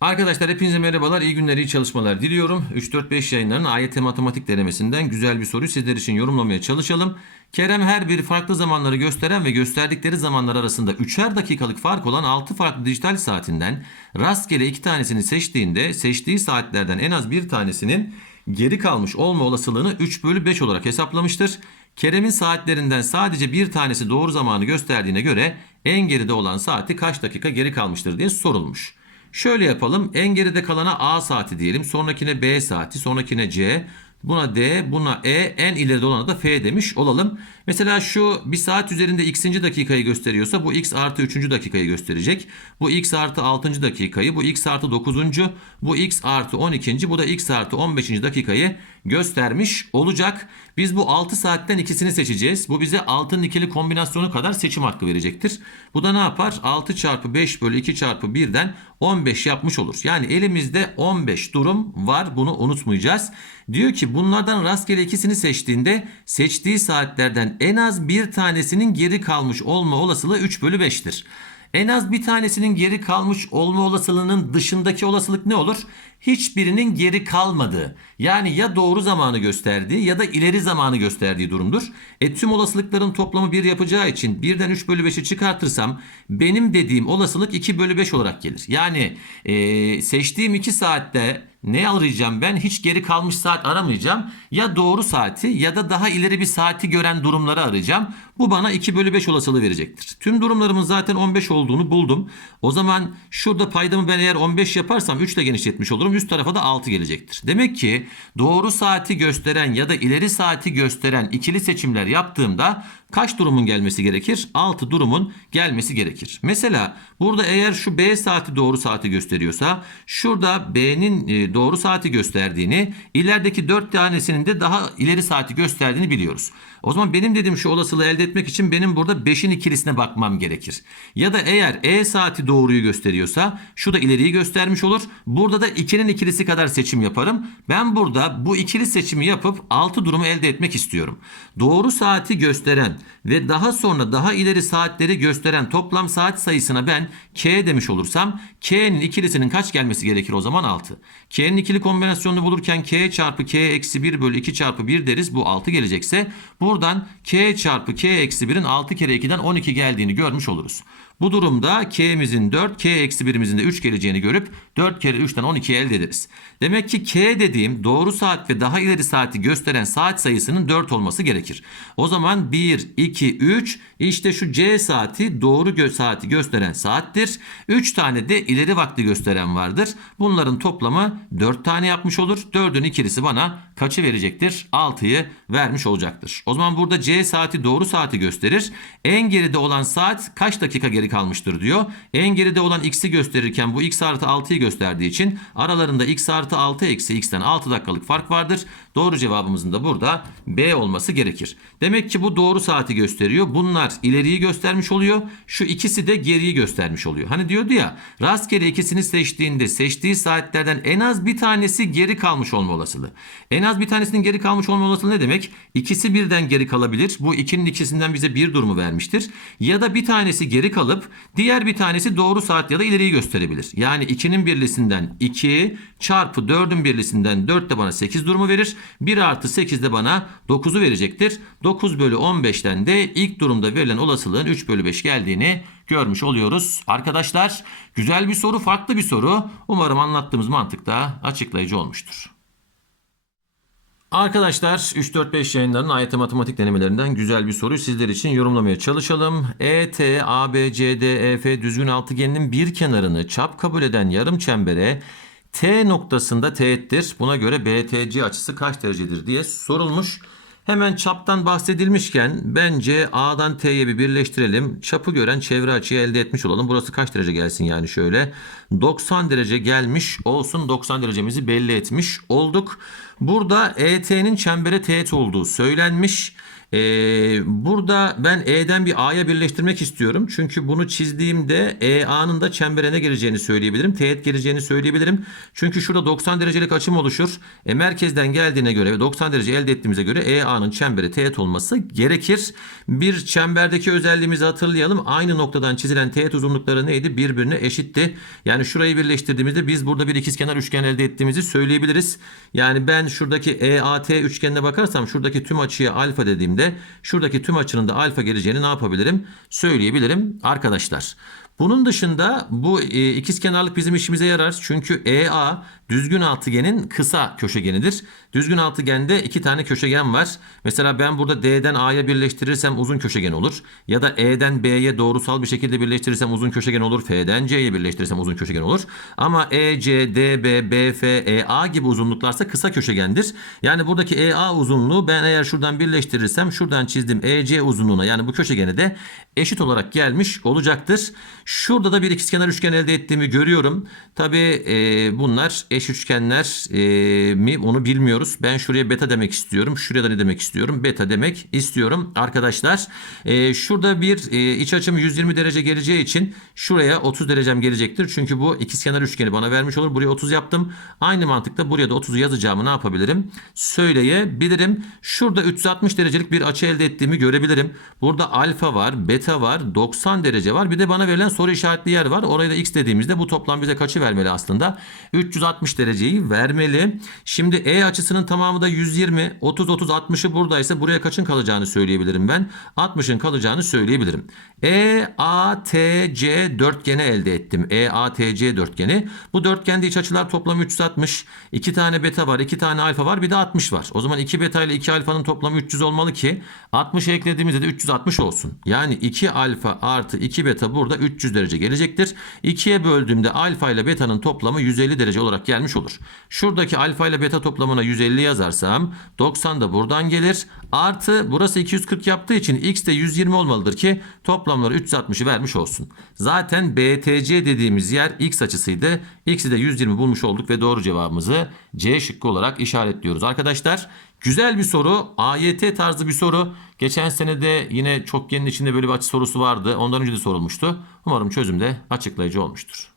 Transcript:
Arkadaşlar hepinize merhabalar, iyi günler, iyi çalışmalar diliyorum. 3-4-5 yayınlarının AYT matematik denemesinden güzel bir soruyu sizler için yorumlamaya çalışalım. Kerem her bir farklı zamanları gösteren ve gösterdikleri zamanlar arasında 3'er dakikalık fark olan 6 farklı dijital saatinden rastgele 2 tanesini seçtiğinde seçtiği saatlerden en az bir tanesinin geri kalmış olma olasılığını 3 bölü 5 olarak hesaplamıştır. Kerem'in saatlerinden sadece bir tanesi doğru zamanı gösterdiğine göre en geride olan saati kaç dakika geri kalmıştır diye sorulmuş. Şöyle yapalım. En geride kalana A saati diyelim. Sonrakine B saati. Sonrakine C. Buna D, buna E, en ileride olana da F demiş olalım. Mesela şu bir saat üzerinde x'inci dakikayı gösteriyorsa bu x artı 3. dakikayı gösterecek. Bu x artı 6. dakikayı, bu x artı 9. Bu x artı 12. Bu da x artı 15. dakikayı göstermiş olacak. Biz bu 6 saatten ikisini seçeceğiz. Bu bize 6'nın ikili kombinasyonu kadar seçim hakkı verecektir. Bu da ne yapar? 6 çarpı 5 bölü 2 çarpı 1'den 15 yapmış olur. Yani elimizde 15 durum var. Bunu unutmayacağız. Diyor ki bunlardan rastgele ikisini seçtiğinde seçtiği saatlerden en az bir tanesinin geri kalmış olma olasılığı 3 bölü 5'tir. En az bir tanesinin geri kalmış olma olasılığının dışındaki olasılık ne olur? Hiçbirinin geri kalmadığı. Yani ya doğru zamanı gösterdiği ya da ileri zamanı gösterdiği durumdur. E tüm olasılıkların toplamı 1 yapacağı için 1'den 3 bölü 5'i çıkartırsam benim dediğim olasılık 2 bölü 5 olarak gelir. Yani e, seçtiğim 2 saatte ne arayacağım ben? Hiç geri kalmış saat aramayacağım. Ya doğru saati ya da daha ileri bir saati gören durumları arayacağım. Bu bana 2 bölü 5 olasılığı verecektir. Tüm durumlarımın zaten 15 olduğunu buldum. O zaman şurada paydamı ben eğer 15 yaparsam 3 ile genişletmiş olurum. Üst tarafa da 6 gelecektir. Demek ki doğru saati gösteren ya da ileri saati gösteren ikili seçimler yaptığımda kaç durumun gelmesi gerekir? 6 durumun gelmesi gerekir. Mesela burada eğer şu B saati doğru saati gösteriyorsa şurada B'nin e, doğru saati gösterdiğini ilerideki 4 tanesinin de daha ileri saati gösterdiğini biliyoruz. O zaman benim dediğim şu olasılığı elde etmek için benim burada 5'in ikilisine bakmam gerekir. Ya da eğer E saati doğruyu gösteriyorsa şu da ileriyi göstermiş olur. Burada da 2'nin ikilisi kadar seçim yaparım. Ben burada bu ikili seçimi yapıp 6 durumu elde etmek istiyorum. Doğru saati gösteren ve daha sonra daha ileri saatleri gösteren toplam saat sayısına ben K demiş olursam K'nin ikilisinin kaç gelmesi gerekir o zaman 6. K'nin ikili kombinasyonunu bulurken K çarpı K eksi 1 bölü 2 çarpı 1 deriz. Bu 6 gelecekse buradan K çarpı K eksi 1'in 6 kere 2'den 12 geldiğini görmüş oluruz. Bu durumda K'mizin 4, K eksi 1'imizin de 3 geleceğini görüp 4 kere 3'ten 12 elde ederiz. Demek ki K dediğim doğru saat ve daha ileri saati gösteren saat sayısının 4 olması gerekir. O zaman 1, 2, 3 işte şu C saati doğru gö saati gösteren saattir. 3 tane de ileri vakti gösteren vardır. Bunların toplamı 4 tane yapmış olur. 4'ün ikilisi bana kaçı verecektir? 6'yı vermiş olacaktır. O zaman burada C saati doğru saati gösterir. En geride olan saat kaç dakika geri kalmıştır diyor. En geride olan x'i gösterirken bu x artı 6'yı gösterdiği için aralarında x artı 6 eksi x'ten 6 dakikalık fark vardır. Doğru cevabımızın da burada B olması gerekir. Demek ki bu doğru saati gösteriyor. Bunlar ileriyi göstermiş oluyor. Şu ikisi de geriyi göstermiş oluyor. Hani diyordu ya rastgele ikisini seçtiğinde seçtiği saatlerden en az bir tanesi geri kalmış olma olasılığı. En az bir tanesinin geri kalmış olma olasılığı ne demek? İkisi birden geri kalabilir. Bu ikinin ikisinden bize bir durumu vermiştir. Ya da bir tanesi geri kalıp diğer bir tanesi doğru saat ya da ileriyi gösterebilir. Yani 2'nin birlisinden 2 çarpı 4'ün birlisinden 4 de bana 8 durumu verir. 1 artı 8 de bana 9'u verecektir. 9 bölü 15'ten de ilk durumda verilen olasılığın 3 bölü 5 geldiğini görmüş oluyoruz. Arkadaşlar güzel bir soru farklı bir soru. Umarım anlattığımız mantık da açıklayıcı olmuştur. Arkadaşlar 3-4-5 yayınlarının AYT matematik denemelerinden güzel bir soruyu sizler için yorumlamaya çalışalım. ET, ABCD, EF düzgün altıgeninin bir kenarını çap kabul eden yarım çembere T noktasında teğettir. Buna göre BTC açısı kaç derecedir diye sorulmuş. Hemen çaptan bahsedilmişken bence A'dan T'ye bir birleştirelim. Çapı gören çevre açıyı elde etmiş olalım. Burası kaç derece gelsin yani şöyle. 90 derece gelmiş olsun. 90 derecemizi belli etmiş olduk. Burada ET'nin çembere teğet olduğu söylenmiş. Ee, burada ben E'den bir A'ya birleştirmek istiyorum. Çünkü bunu çizdiğimde EA'nın da çembere ne geleceğini söyleyebilirim. Teğet geleceğini söyleyebilirim. Çünkü şurada 90 derecelik açım oluşur. E, merkezden geldiğine göre ve 90 derece elde ettiğimize göre EA'nın çembere teğet olması gerekir. Bir çemberdeki özelliğimizi hatırlayalım. Aynı noktadan çizilen teğet uzunlukları neydi? Birbirine eşitti. Yani şurayı birleştirdiğimizde biz burada bir ikizkenar üçgen elde ettiğimizi söyleyebiliriz. Yani ben şuradaki EAT üçgenine bakarsam şuradaki tüm açıya alfa dediğimde şuradaki tüm açının da alfa geleceğini ne yapabilirim? Söyleyebilirim arkadaşlar. Bunun dışında bu e, ikizkenarlık bizim işimize yarar. Çünkü EA düzgün altıgenin kısa köşegenidir. Düzgün altıgende iki tane köşegen var. Mesela ben burada D'den A'ya birleştirirsem uzun köşegen olur. Ya da E'den B'ye doğrusal bir şekilde birleştirirsem uzun köşegen olur. F'den C'ye birleştirirsem uzun köşegen olur. Ama E, C, D, B, B, F, E, A gibi uzunluklarsa kısa köşegendir. Yani buradaki EA uzunluğu ben eğer şuradan birleştirirsem şuradan çizdiğim EC uzunluğuna yani bu köşegene de eşit olarak gelmiş olacaktır. Şurada da bir ikizkenar üçgen elde ettiğimi görüyorum. Tabi bunlar eş üçgenler e, mi onu bilmiyoruz. Ben şuraya beta demek istiyorum. Şuraya da ne demek istiyorum? Beta demek istiyorum arkadaşlar. E, şurada bir e, iç açım 120 derece geleceği için şuraya 30 derecem gelecektir. Çünkü bu ikizkenar üçgeni bana vermiş olur. Buraya 30 yaptım. Aynı mantıkla buraya da 30'u yazacağımı ne yapabilirim? Söyleyebilirim. Şurada 360 derecelik bir açı elde ettiğimi görebilirim. Burada alfa var, beta var, 90 derece var. Bir de bana verilen soru işaretli yer var. Oraya da x dediğimizde bu toplam bize kaçı vermeli aslında? 360 dereceyi vermeli. Şimdi E açısının tamamı da 120. 30 30 60'ı buradaysa buraya kaçın kalacağını söyleyebilirim ben. 60'ın kalacağını söyleyebilirim. E A T C dörtgeni elde ettim. E A T C dörtgeni. Bu dörtgende iç açılar toplamı 360. 2 tane beta var, 2 tane alfa var, bir de 60 var. O zaman 2 beta ile 2 alfanın toplamı 300 olmalı ki 60'ı eklediğimizde de 360 olsun. Yani 2 alfa artı 2 beta burada 300 derece gelecektir. 2'ye böldüğümde alfa ile beta'nın toplamı 150 derece olarak gelmiş olur. Şuradaki alfa ile beta toplamına 150 yazarsam 90 da buradan gelir. Artı burası 240 yaptığı için x de 120 olmalıdır ki toplamları 360'ı vermiş olsun. Zaten BTC dediğimiz yer x açısıydı. X'i de 120 bulmuş olduk ve doğru cevabımızı C şıkkı olarak işaretliyoruz. Arkadaşlar güzel bir soru. AYT tarzı bir soru. Geçen sene de yine çokgenin içinde böyle bir açı sorusu vardı. Ondan önce de sorulmuştu. Umarım çözümde açıklayıcı olmuştur.